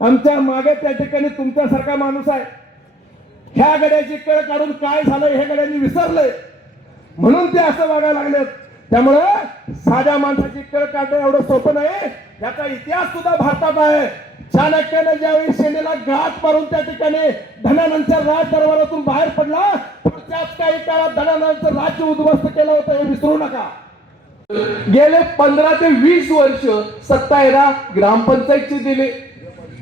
आमच्या मागे त्या ठिकाणी तुमच्यासारखा माणूस आहे. ह्या गड्याची कळ काढून काय झालं हे गड्यांनी विसरलंय म्हणून ते असं वागायला लागलेत. त्यामुळे साध्या माणसाची कळ काढणं एवढं सोपं नाही. याचा इतिहास सुद्धा भारतात आहे. चाणक्याने ज्यावेळी सेनेला घात मारून त्या ठिकाणी धनानंदच्या राज दरबारातून बाहेर पडला, पुढच्याच काही काळात धनानंदचं राज्य उद्ध्वस्त केलं होतं हे विसरू नका. गेले 15 ते 20 वर्ष सत्ता याला ग्रामपंचायतची दिली,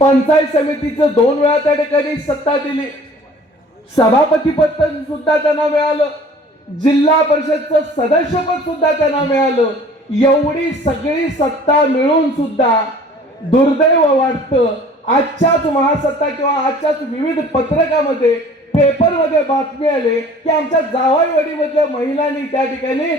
पंचायत समितीचं 2 वेळा त्या ठिकाणी सत्ता दिली, सभापती पद सुद्धा त्यांना मिळालं, जिल्हा परिषदचं सदस्यपद सुद्धा त्यांना मिळालं. एवढी सगळी सत्ता मिळून सुद्धा दुर्दैव वाटतं आजच्याच महासत्ता किंवा आजच्याच विविध पत्रकामध्ये पेपरमध्ये बातमी आली की आमच्या जावईवाडीमधल्या महिलांनी त्या ठिकाणी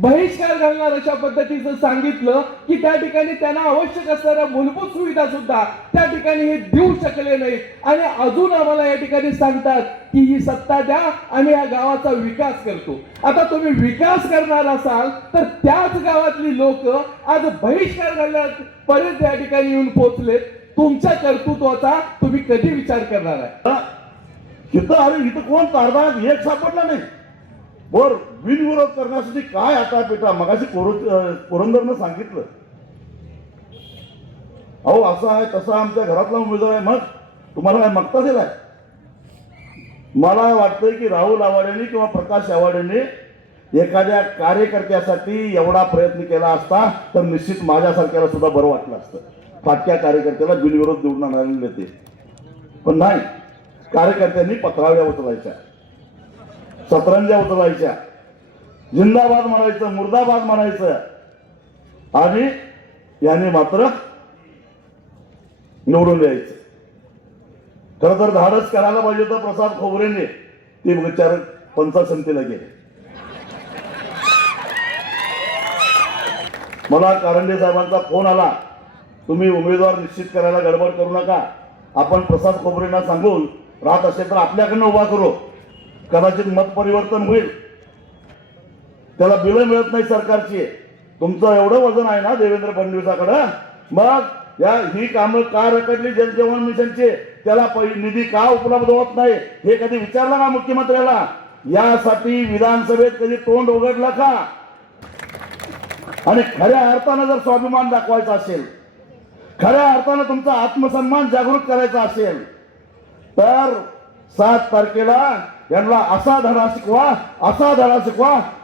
बहिष्कार घालणार अशा पद्धतीचं सांगितलं की त्या ठिकाणी त्यांना आवश्यक असणाऱ्या मूलभूत सुविधा सुद्धा त्या ठिकाणी हे देऊ शकले नाहीत आणि अजून आम्हाला या ठिकाणी सांगतात की ही सत्ता द्या, आम्ही या गावाचा विकास करतो. आता तुम्ही विकास करणार असाल तर त्याच गावातली लोक आज बहिष्कार घालण्यापर्यंत या ठिकाणी येऊन पोहोचले. तुमच्या कर्तृत्वाचा तुम्ही कधी विचार करणार आहे? इथं कोण कारभार एक सापडला नाही. बर बिनविरोध करण्यासाठी काय आता पेटा मगाशी पुरंदरनं सांगितलं. अहो असं आहे तसं आमच्या घरातला उमेदवार आहे, मग तुम्हाला काय मक्ता दिलाय? मला वाटतंय की राहुल आवाडेंनी किंवा प्रकाश आवाडेंनी एखाद्या कार्यकर्त्यासाठी एवढा प्रयत्न केला असता तर निश्चित माझ्यासारख्याला सुद्धा बरं वाटलं असतं. फाटक्या कार्यकर्त्याला बिनविरोध निवडून आणायला ते, पण नाही. कार्यकर्त्यांनी पत्रावळ्या उचलायच्या, सतरंज्या उचलायच्या, जिंदाबाद म्हणायचं, मुर्दाबाद म्हणायचं आणि याने मात्र निवडून यायचं. खरं तर धाडस करायला पाहिजे तर प्रसाद खोबरेने ते विचार पंचायत समितीला गेले. मला कारंडे साहेबांचा फोन आला, तुम्ही उमेदवार निश्चित करायला गडबड करू नका, आपण प्रसाद खोबरेंना सांगून राहत असेल तर आपल्याकडनं उभा करू, कदाचित मत परिवर्तन होईल. त्याला बिलं मिळत नाही सरकारची. तुमचं एवढं वजन आहे ना देवेंद्र फडणवीसाकडं, मग ही कामं का रखडली जलजीवन मिशनचे? त्याला निधी का उपलब्ध होत नाही हे कधी विचारलं का मुख्यमंत्र्याला? यासाठी विधानसभेत कधी तोंड उघडलं का? आणि खऱ्या अर्थानं जर स्वाभिमान दाखवायचा असेल, खऱ्या अर्थानं तुमचा आत्मसन्मान जागृत करायचा असेल तर 7 तारखेला यांना असा धडा शिकवा,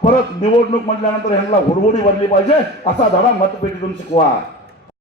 परत निवडणूक म्हटल्यानंतर यांना हुडहुडी भरली पाहिजे असा धडा मतपेटीतून शिकवा.